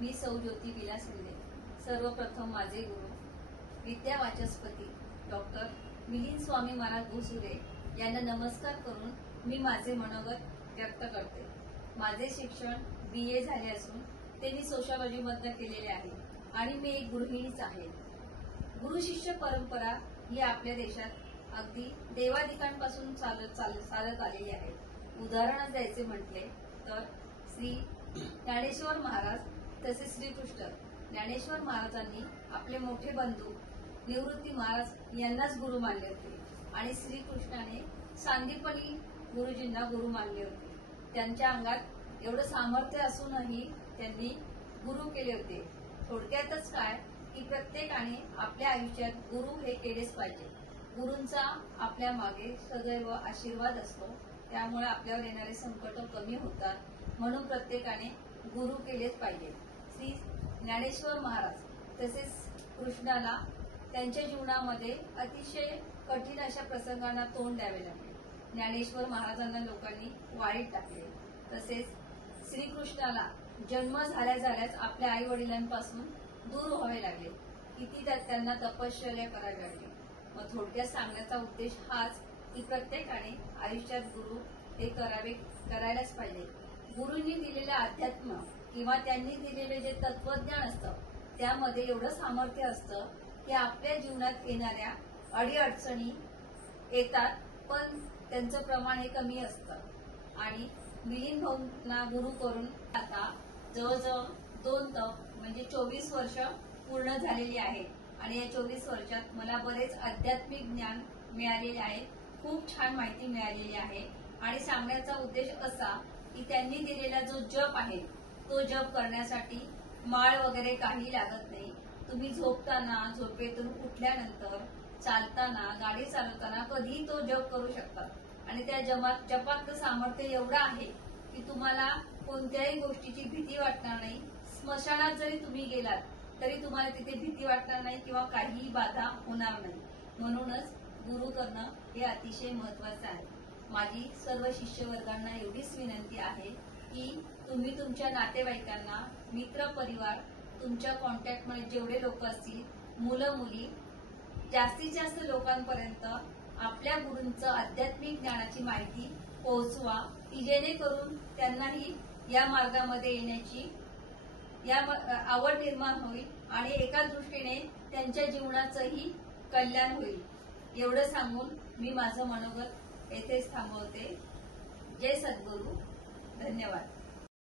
मी सौ ज्योती विलास शिंदे। सर्वप्रथम माझे गुरु विद्या वाचस्पती डॉक्टर मिलिंद स्वामी महाराज भुसुरे यांना नमस्कार करून मी माझे मनोगत व्यक्त करते। माझे शिक्षण BA झाले असून ते मी सोशॉलॉजी मध्ये केलेले आहे आणि मी एक गृहिणीच आहे। गुरु शिष्य परंपरा ही आपल्या देशात अगदी देवादिकांपासून चालत आलेली आहे। उदाहरण द्यायचे म्हटले तर श्री ज्ञानेश्वर महाराज तसेच श्रीकृष्ण ज्ञानेश्वर महाराजांनी आपले मोठे बंधू निवृत्ती महाराज यांनाच गुरु मानले होते आणि श्रीकृष्णाने सांदीपनी गुरुजींना गुरु मानले होते। त्यांच्या अंगात एवढं सामर्थ्य असूनही त्यांनी गुरु केले होते। थोडक्यातच काय की प्रत्येकाने आपल्या आयुष्यात गुरु हे केलेच पाहिजे। गुरूंचा आपल्या मागे सदैव आशीर्वाद असतो, त्यामुळे आपल्यावर येणारे संकट कमी होतात। म्हणून प्रत्येकाने गुरु केलेच पाहिजे। श्री ज्ञानेश्वर महाराज तसेच कृष्णाला त्यांच्या जीवनामध्ये अतिशय कठीण अशा प्रसंगांना तोंड द्यावे लागले। ज्ञानेश्वर महाराजांना लोकांनी वाळीत टाकले। तसेच श्रीकृष्णाला जन्म झाल्याच आपल्या आई वडिलांपासून दूर व्हावे लागले। किती त्यांना तपश्चर्या करावी लागली। मग थोडक्यात सांगण्याचा उद्देश हाच की प्रत्येकाने आयुष्यात गुरु हे करायलाच पाहिजे। गुरूंनी दिलेले अध्यात्म किंवा त्यांनी दिलेले जे तत्वज्ञान असतं त्यामध्ये एवढं सामर्थ्य असतं की आपल्या जीवनात येणाऱ्या अडीअडचणी येतात पण त्यांचं प्रमाण हे कमी असतं। आणि मिलिंद भाऊंना गुरु करून आता जवळजवळ 2 तप म्हणजे 24 वर्ष पूर्ण झालेली आहेत आणि या 24 वर्षात मला बरेच आध्यात्मिक ज्ञान मिळालेले आहे। खूप छान माहिती मिळालेली आहे आणि सांगण्याचा उद्देश असा की त्यांनी दिलेला जो जप आहे तो जप करण्यासाठी माळ वगैरे काही लागत नाही। तुम्ही झोपताना, झोपेतून उठल्यानंतर, चालताना, गाडी चालवताना कधीही तो जप करू शकता आणि त्या जपातलं सामर्थ्य एवढं आहे की तुम्हाला कोणत्याही गोष्टीची भीती वाटणार नाही। स्मशानात जरी तुम्ही गेलात तरी तुम्हाला तिथे भीती वाटणार नाही किंवा काहीही बाधा होणार नाही। म्हणूनच गुरु करणं हे अतिशय महत्वाचं आहे। माझी सर्व शिष्यवर्गांना एवढीच विनंती आहे की तुम्ही तुमच्या नातेवाईकांना, मित्र परिवार, तुमच्या कॉन्टॅक्टमध्ये जेवढे लोक असतील, मुलं मुली, जास्तीत जास्त लोकांपर्यंत आपल्या गुरूंचं आध्यात्मिक ज्ञानाची माहिती पोहोचवा की जेणेकरून त्यांनाही या मार्गामध्ये येण्याची आवड निर्माण होईल आणि एका दृष्टीने त्यांच्या जीवनाचंही कल्याण होईल। एवढं सांगून मी माझं मनोगत येथेच थांबवते। जय सद्गुरू, धन्यवाद।